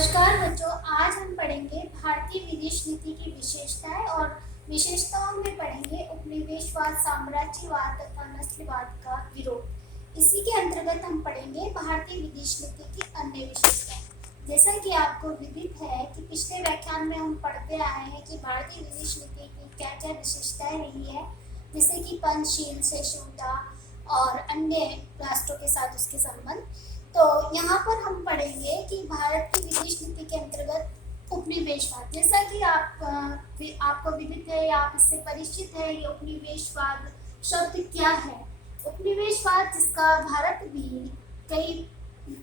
नमस्कार बच्चों, आज हम पढ़ेंगे भारतीय विदेश नीति की विशेषताएं और विशेषताओं में पढ़ेंगे उपनिवेशवाद, साम्राज्यवाद तथा नस्लवाद का विरोध। इसी के अंतर्गत हम पढ़ेंगे भारतीय विदेश नीति की अन्य विशेषताएं। जैसा कि आपको विदित है कि पिछले व्याख्यान में हम पढ़ते आए हैं कि भारतीय विदेश नीति की क्या क्या विशेषताएं रही है, जैसे कि पंचशील, सहिष्णुता और अन्य राष्ट्रों के साथ उसके संबंध। तो यहाँ पर हम पढ़ेंगे कि भारत की विदेश नीति के अंतर्गत उपनिवेशवाद, जैसा कि आपको विदित है या आप इससे परिचित है, ये उपनिवेशवाद शब्द क्या है। उपनिवेशवाद जिसका भारत भी कई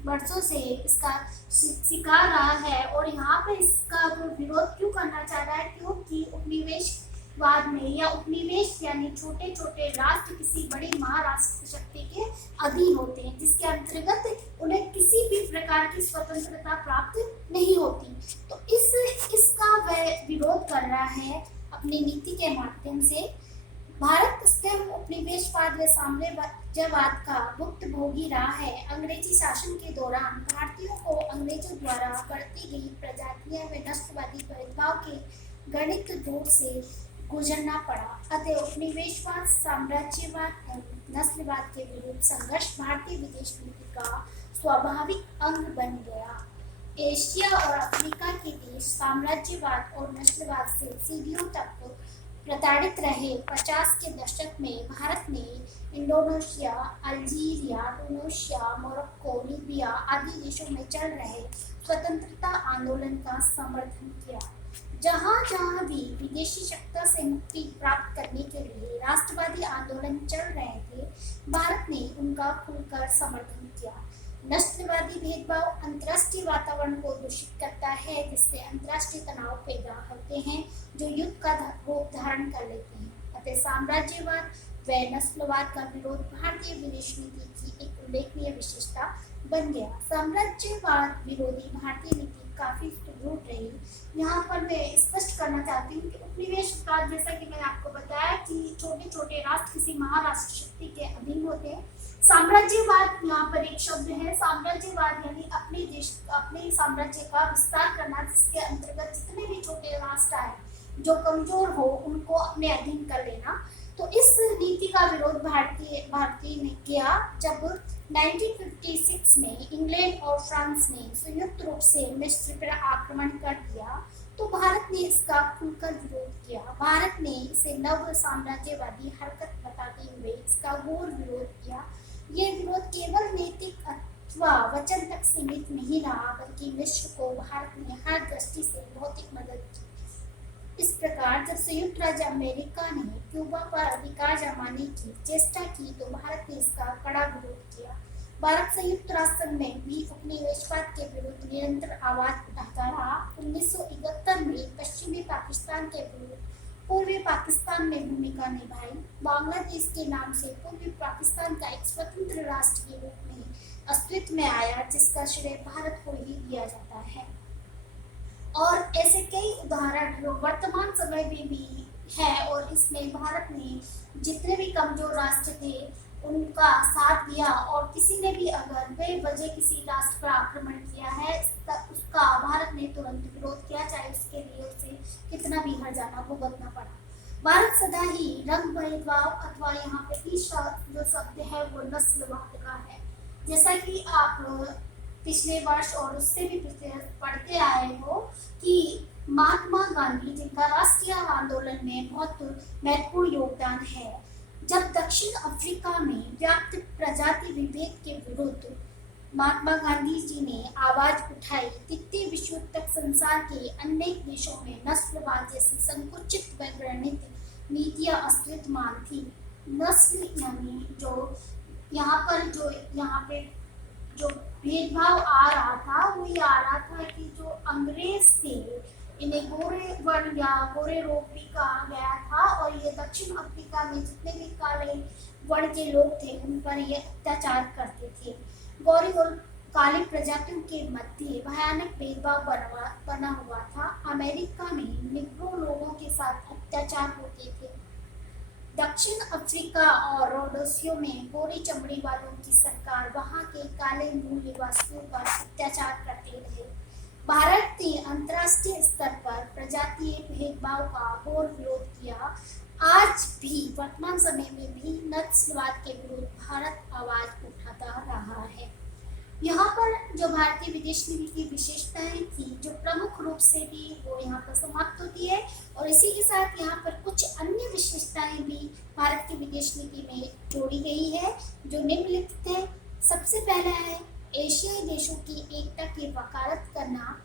वर्षों से इसका शिकार रहा है और यहाँ पे इसका विरोध क्यों करना चाह रहा है, क्योंकि उपनिवेशवाद में या उपनिवेश यानी छोटे छोटे राष्ट्र किसी बड़ी महाराष्ट्र शक्ति के अधीन होते हैं, जिसके अंतर्गत उन्हें किसी भी प्रकार की स्वतंत्रता प्राप्त नहीं होती। तो इसका वह विरोध कर रहा है अपनी नीति के माध्यम से। भारत स्वयं उपनिवेशवाद व साम्राज्यवाद का भुक्तभोगी रहा है। अंग्रेजी शासन के दौरान भारतीयों को अंग्रेजों द्वारा बढ़ती गई प्रजातीय व नस्लवादी भेदभाव के गणित दौर से गुजरना पड़ा। अतः उपनिवेशवाद, साम्राज्यवाद एवं नस्लवाद के विरुद्ध संघर्ष भारतीय विदेश नीति का स्वाभाविक अंग बन गया। एशिया और अफ्रीका के देश साम्राज्यवाद और नस्लवाद से सदियों तक प्रताड़ित रहे। 50 के दशक में भारत ने Indonesia, Algeria, Tunisia, Morocco, Libya आदि देशों में चल रहे स्वतंत्रता आंदोलन का समर्थन किया। जहाँ जहाँ भी विदेशी शक्तियों से मुक्ति प्राप्त करने के लिए राष्ट्रवादी आंदोलन चल रहे थे, भारत ने उनका खुलकर समर्थन किया। नस्लवादी भेदभाव अंतर्राष्ट्रीय वातावरण को दूषित करता है, जिससे अंतर्राष्ट्रीय तनाव पैदा होते हैं जो युद्ध का रूप धारण कर लेते हैं। अतः साम्राज्यवाद व नस्लवाद का विरोध भारतीय विदेश नीति की एक उल्लेखनीय विशेषता बन गया। साम्राज्यवाद विरोधी भारतीय नीति काफी सुदृढ़ रही। यहाँ पर मैं स्पष्ट करना चाहती हूँ कि उपनिवेशवाद, जैसा कि मैंने आपको बताया कि छोटे छोटे राष्ट्र किसी महाराष्ट्र शक्ति के अधीन होते हैं। साम्राज्यवाद यहाँ पर एक शब्द है। साम्राज्यवाद यानी अपने साम्राज्य का विस्तार करना, जिसके अंतर्गत जितने भी छोटे राष्ट्र आए जो कमजोर हो उनको अपने अधीन कर लेना। तो इस नीति का विरोध भारतीय ने किया जब 1956 में इंग्लैंड और फ्रांस ने संयुक्त रूप से मिस्र पर आक्रमण कर दिया, तो भारत ने इसका खुलकर विरोध किया। भारत ने इसे नव साम्राज्यवादी हरकत बताते हुए इसका घोर विरोध किया। ये विरोध केवल नैतिक अथवा वचन तक सीमित नहीं रहा, बल्कि मिस्र को भारत ने हर दृष्टि से भौतिक मदद की। इस प्रकार जब संयुक्त राज्य अमेरिका ने क्यूबा पर अधिकार जमाने की चेष्टा की, तो भारत ने इसका कड़ा विरोध किया। भारत संयुक्त राष्ट्र संघ में भी उपनिवेशवाद के विरुद्ध निरंतर आवाज उठाता रहा। 1971 में पश्चिमी पाकिस्तान के विरुद्ध पूर्वी पाकिस्तान ने भूमिका निभाई। बांग्लादेश के नाम से पूर्वी पाकिस्तान का एक स्वतंत्र राष्ट्र के रूप में अस्तित्व में आया, जिसका श्रेय भारत को ही दिया जाता है। और ऐसे कई उदाहरण वर्तमान समय में भी है, और इसमें भारत ने जितने भी कमजोर राष्ट्र थे उनका साथ दिया, और किसी ने भी अगर बेवजह किसी राष्ट्र पर आक्रमण किया है उसका भारत ने तुरंत विरोध किया, चाहे उसके लिए उसे कितना भी हर्जाना भुगतना पड़ा। भारत सदा ही रंग भेदभाव अथवा यहाँ पे तीसरा जो शब्द है वो नस्लवाद का है। जैसा कि आप पिछले वर्ष और उससे भी पढ़ते आए हो कि महात्मा गांधी, जिनका राष्ट्रीय आंदोलन में बहुत महत्वपूर्ण योगदान है, जब दक्षिण अफ्रीका में व्याप्त प्रजाति विभेद के विरुद्ध महात्मा गांधी जी ने आवाज उठाई, तृतीय विश्व युद्ध तक संसार के अनेक देशों में नस्लवाद जैसी संकुचित व घृणित नीतियां अस्तित्वमान थी। नस्ल यानी जो यहाँ पे जो भेदभाव आ रहा था वो ये आ रहा था कि जो अंग्रेज थे इन्हें गोरे वर्ण या गोरे लोग भी कहा गया था, और ये दक्षिण अफ्रीका में जितने भी काले वर्ण के लोग थे उन पर ये अत्याचार करते थे। गोरी और काली प्रजातियों के मध्य भयानक भेदभाव बना हुआ था। अमेरिका में निग्रो लोगों के साथ अत्याचार होते थे। दक्षिण अफ्रीका और रोडोसियो में गोरी चमड़ी वालों की सरकार वहां के काले मूल निवासियों पर अत्याचार करते रहे। भारत ने अंतर्राष्ट्रीय स्तर पर प्रजातीय भेदभाव का घोर विरोध किया। आज भी वर्तमान समय में भी नस्लवाद के विरुद्ध भारत आवाज उठाता रहा है। यहाँ पर जो भारतीय विदेश नीति की विशेषताएं थी, जो प्रमुख रूप से थी, वो यहाँ पर समाप्त होती है और इसी के साथ यहाँ पर कुछ अन्य विशेषताएं भी भारत की विदेश नीति में जोड़ी गई है, जो निम्नलिखित है। सबसे पहला है एशियाई देशों की एकता की वकालत करना।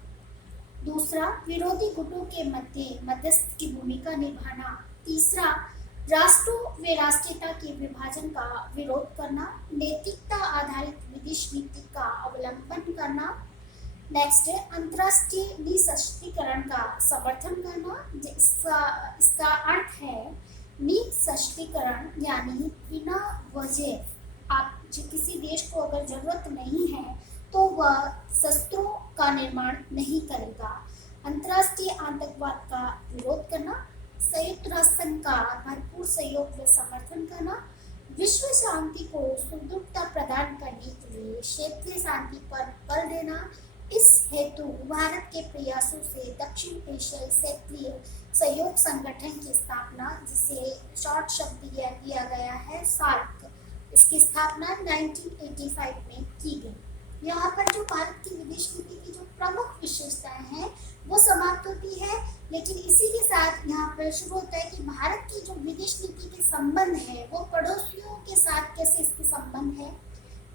दूसरा, विरोधी गुटों के मध्य मध्यस्थ की भूमिका निभाना। तीसरा, राष्ट्रों व राष्ट्रीयता के विभाजन का विरोध करना। नैतिकता आधारित विदेश नीति का अवलंबन करना। नेक्स्ट है अंतर्राष्ट्रीय निःशस्त्रीकरण का समर्थन करना। इसका अर्थ है निःशस्त्रीकरण यानी बिना वजह आप किसी देश को अगर जरूरत नहीं है तो वह शस्त्रों का निर्माण नहीं करेगा। अंतर्राष्ट्रीय आतंकवाद का विरोध करना। संयुक्त राष्ट्र संघ का भरपूर सहयोग व समर्थन करना। विश्व शांति को सुदृढ़ता प्रदान करने के लिए क्षेत्रीय शांति पर बल देना। इस हेतु भारत के प्रयासों से दक्षिण एशियाई क्षेत्रीय सहयोग संगठन की स्थापना, जिसे शॉर्ट शब्द दिया गया है सार्क, इसकी स्थापना 1985 में की गई। यहाँ पर जो भारत की विदेश नीति की जो प्रमुख विशेषताएं हैं वो समाप्त होती है, लेकिन इसी के साथ यहाँ पर शुरू होता है कि भारत की जो विदेश नीति के संबंध है वो पड़ोसियों के साथ कैसे इसके संबंध है,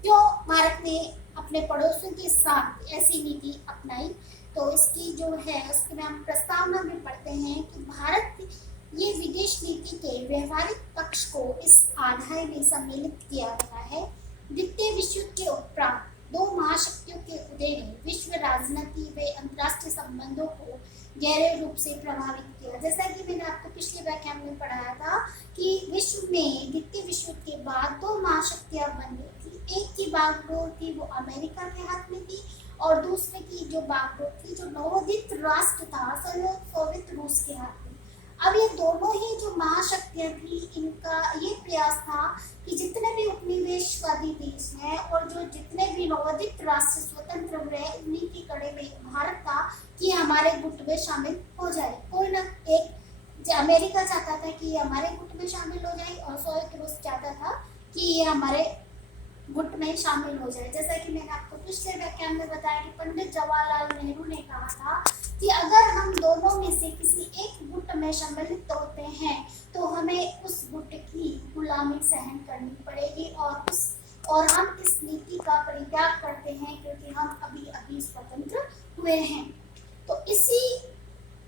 क्यों भारत ने अपने पड़ोसियों के साथ ऐसी नीति अपनाई। तो इसकी जो है उसके में हम प्रस्तावना में पढ़ते हैं कि भारत ये विदेश नीति के व्यवहारिक पक्ष को इस अध्याय में सम्मिलित किया गया है। द्वितीय विश्व युद्ध के उपरांत दो महाशक्तियों के उदय ने विश्व राजनीति व अंतर्राष्ट्रीय संबंधों को गहरे रूप से प्रभावित किया। जैसा कि मैंने आपको पिछले व्याख्यान में पढ़ाया था कि विश्व में द्वितीय विश्व युद्ध के बाद दो महाशक्तियां बन गई थी। एक की बागडोर थी वो अमेरिका के हाथ में थी और दूसरे की जो बागडोर थी, जो नवोदित राष्ट्र था, सोवियत रूस के हाथ में। अब ये दोनों ही जो महाशक्तियां थी, इनका ये प्रयास था कि जितने भी उपनिवेशवादी देश हैं और जो जितने भी नवोदित राष्ट्र स्वतंत्र हुए, उन्हीं की कड़े में भारत था कि हमारे गुट में शामिल हो जाए। कोई ना एक अमेरिका चाहता था कि ये हमारे गुट में शामिल हो जाए और सोवियत रूस चाहता था कि ये हमारे गुट में शामिल हो जाए। जैसा कि मैंने आपको पिछले व्याख्यान में बताया कि पंडित जवाहरलाल नेहरू ने कहा था कि अगर हम दोनों में से किसी एक गुट में सम्मिलित होते हैं तो हमें उस गुट की गुलामी सहन करनी पड़ेगी और हम इस नीति का परित्याग करते हैं क्योंकि हम अभी अभी स्वतंत्र हुए हैं। तो इसी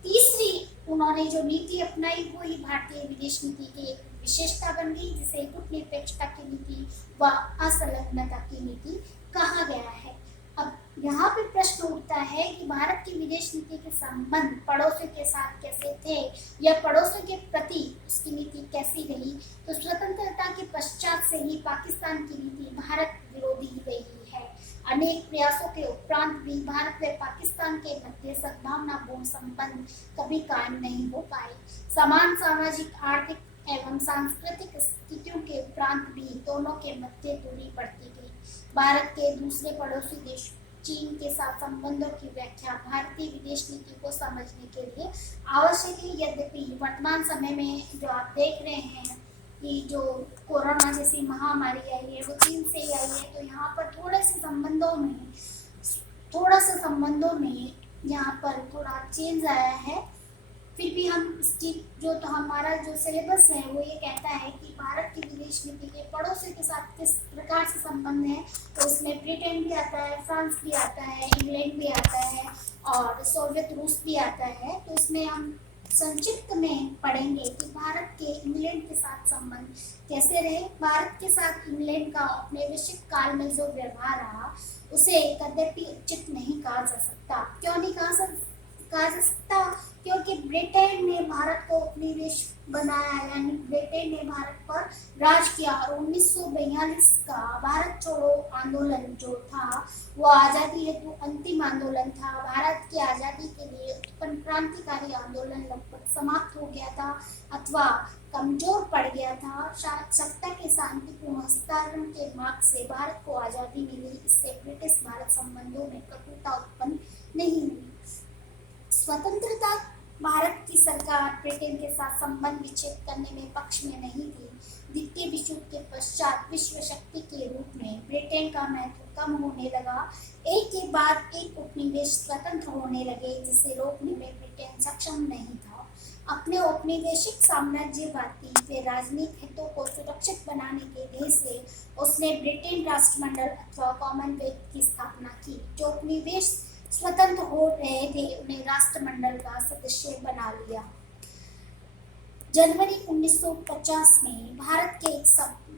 तीसरी उन्होंने जो नीति अपनाई वो ही भारतीय विदेश नीति की एक विशेषता बन गई, जिसे गुट निरपेक्षता की नीति व असंलग्नता की नीति कहा गया है। अब यहाँ पे प्रश्न उठता है कि भारत की विदेश नीति के संबंध पड़ोसियों के साथ कैसे थे या पड़ोसियों के प्रति उसकी नीति कैसी रही। तो स्वतंत्रता के पश्चात से ही पाकिस्तान की नीति भारत विरोधी रही है। अनेक प्रयासों के उपरांत भी भारत व पाकिस्तान के मध्य सद्भावनापूर्ण संबंध कभी कायम नहीं हो पाए। समान सामाजिक, आर्थिक एवं सांस्कृतिक स्थितियों के उपरांत भी दोनों के मध्य दूरी बढ़ती गई। भारत के दूसरे पड़ोसी देश चीन के साथ संबंधों की व्याख्या भारतीय विदेश नीति को समझने के लिए आवश्यक है। यद्यपि वर्तमान समय में जो आप देख रहे हैं कि जो कोरोना जैसी महामारी आई है वो चीन से ही आई है, तो यहाँ पर थोड़ा सा संबंधों में यहाँ पर थोड़ा चेंज आया है। फिर भी हम इसकी जो तो हमारा जो सिलेबस है वो ये कहता है कि भारत की विदेश नीति के पड़ोसियों के साथ किस प्रकार से संबंध है। तो इसमें ब्रिटेन भी आता है, फ्रांस भी आता है, इंग्लैंड भी आता है और सोवियत रूस भी आता है। तो इसमें हम संक्षिप्त में पढ़ेंगे कि भारत के इंग्लैंड के साथ संबंध कैसे रहे। भारत के साथ इंग्लैंड का औपनिवेशिक काल में जो व्यवहार रहा उसे कदापि उचित नहीं कहा जा सकता। क्यों नहीं कहा जा सकता? क्योंकि ब्रिटेन ने भारत को उपनिवेश बनाया, यानी ब्रिटेन ने भारत पर राज किया और 1942 का भारत छोड़ो आंदोलन जो था वो आज़ादी हेतु अंतिम आंदोलन था। भारत की आज़ादी के लिए उत्पन्न क्रांतिकारी आंदोलन लगभग समाप्त हो गया था अथवा कमजोर पड़ गया था। सत्ता के शांतिपूर्ण हस्तांतरण के मार्ग से भारत को आज़ादी मिली। इससे ब्रिटिश भारत संबंधों में कटुता उत्पन्न नहीं हुई। स्वतंत्रता भारत की सरकार ब्रिटेन के साथ संबंध विच्छेद करने में पक्ष में नहीं थी। द्वितीय विश्व युद्ध के पश्चात विश्व शक्ति के रूप में ब्रिटेन का महत्व कम होने लगा। एक के बाद एक उपनिवेश स्वतंत्र होने लगे, जिसे रोकने में ब्रिटेन सक्षम नहीं था। अपने औपनिवेशिक साम्राज्यवादी व राजनीतिक हितों को सुरक्षित बनाने के ध्येय से उसने ब्रिटेन राष्ट्रमंडल अथवा कॉमनवेल्थ की स्थापना की। जो उपनिवेश स्वतंत्र हो रहे थे उन्हें राष्ट्रमंडल का सदस्य बना लिया। जनवरी 1950 में भारत के एक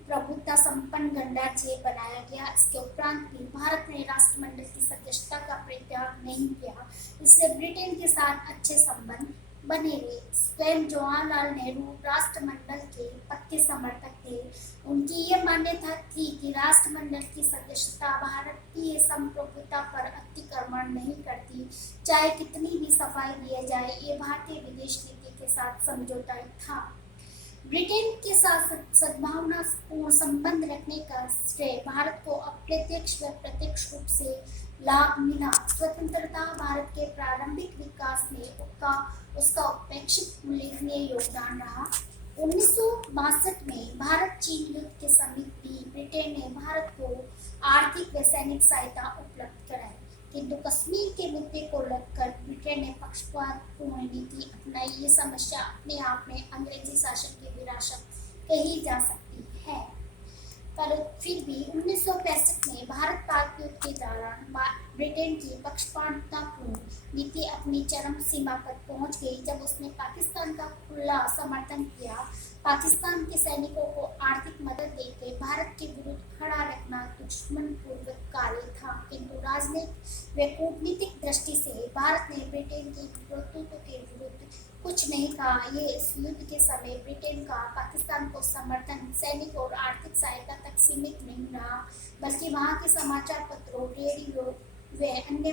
प्रभुत्व संपन्न गणराज्य बनाया गया। इसके उपरांत भी भारत ने राष्ट्रमंडल की सदस्यता का परित्याग नहीं किया, इससे ब्रिटेन के साथ अच्छे संबंध बने रहे। स्वयं जवाहरलाल नेहरू राष्ट्रमंडल के पक्के समर्थक थे। उनकी यह मान्यता थी कि राष्ट्रमंडल की सदस्यता भारतीय संप्रभुता पर अतिक्रमण नहीं करती, चाहे कितनी भी सफाई दिया जाए। ये भारतीय विदेश नीति के साथ समझौता था। ब्रिटेन के साथ सद्भावनापूर्ण संबंध रखने का श्रेय भारत को अप्रत्यक्ष व प्रत्यक्ष रूप से लाभ मिला। स्वतंत्रता भारत के प्रारंभिक विकास में उसका उपेक्षित उल्लेखनीय योगदान रहा। 1962 में भारत चीन युद्ध के समय भी ब्रिटेन ने भारत को आर्थिक व सैनिक सहायता उपलब्ध कराई, किंतु कश्मीर के मुद्दे को लेकर ब्रिटेन ने पक्षपातपूर्ण नीति अपनाई। ये समस्या अपने आप में अंग्रेजी शासन की विरासत कही जा सकती है, पर फिर भी 1965 में भारत पाक युद्ध के दौरान ब्रिटेन की पक्षपातपूर्ण नीति अपनी चरम सीमा पर पहुंच गई, जब उसने पाकिस्तान का खुला समर्थन किया। पाकिस्तान के सैनिकों को आर्थिक मदद देकर भारत के विरुद्ध खड़ा रखना दुश्मनपूर्वक कार्य था, किंतु राजनीतिक व कूटनीतिक दृष्टि से भारत ने ब्रिटेन के कर्तव्यों के विरुद्ध कुछ नहीं कहा। ये इस युद्ध के समय ब्रिटेन का पाकिस्तान को समर्थन सैनिक और आर्थिक सहायता तक सीमित नहीं रहा, बल्कि वहाँ के समाचार पत्रों, रेडियो व अन्य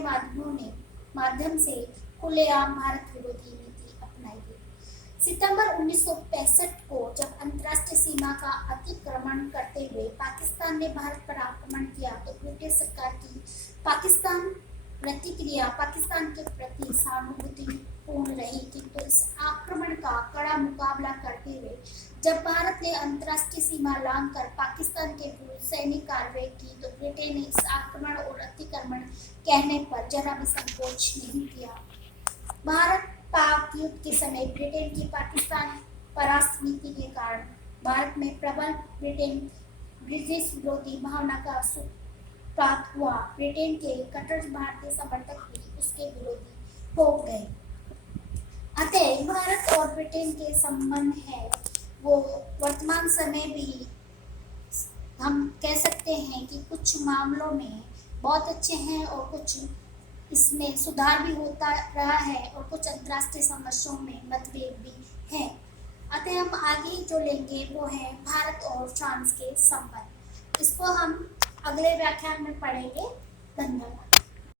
माध्यम से खुलेआम भारत विरोधी नीति अपनाई गई। सितंबर 1965 को जब अंतर्राष्ट्रीय सीमा का अतिक्रमण करते हुए पाकिस्तान ने भारत पर आक्रमण किया, तो ब्रिटिश सरकार की प्रतिक्रिया पाकिस्तान के प्रति सहानुभूतिपूर्ण रही, किंतु इस आक्रमण का कड़ा मुकाबला करते हुए जब भारत ने अंतर्राष्ट्रीय सीमा लांघकर पाकिस्तान के विरुद्ध सैनिक कार्रवाई की, तो ब्रिटेन ने इस आक्रमण और अतिक्रमण कहने पर जरा भी संकोच नहीं किया। भारत पाक युद्ध के समय ब्रिटेन की पाकिस्तान परास्त नीति के कारण भारत में प्रबल ब्रिटिश विरोधी भावना का प्राप्त हुआ। ब्रिटेन के कट्टर भारतीय समर्थक भी उसके विरोधी हो गए। अतः भारत और ब्रिटेन के संबंध है वो वर्तमान समय भी हम कह सकते हैं कि कुछ मामलों में बहुत अच्छे हैं और कुछ इसमें सुधार भी होता रहा है और कुछ अंतर्राष्ट्रीय समस्याओं में मतभेद भी है। अतः हम आगे जो लेंगे वो है भारत और फ्रांस के संबंध। इसको हम अगले व्याख्यान में पढ़ेंगे। धन्यवाद।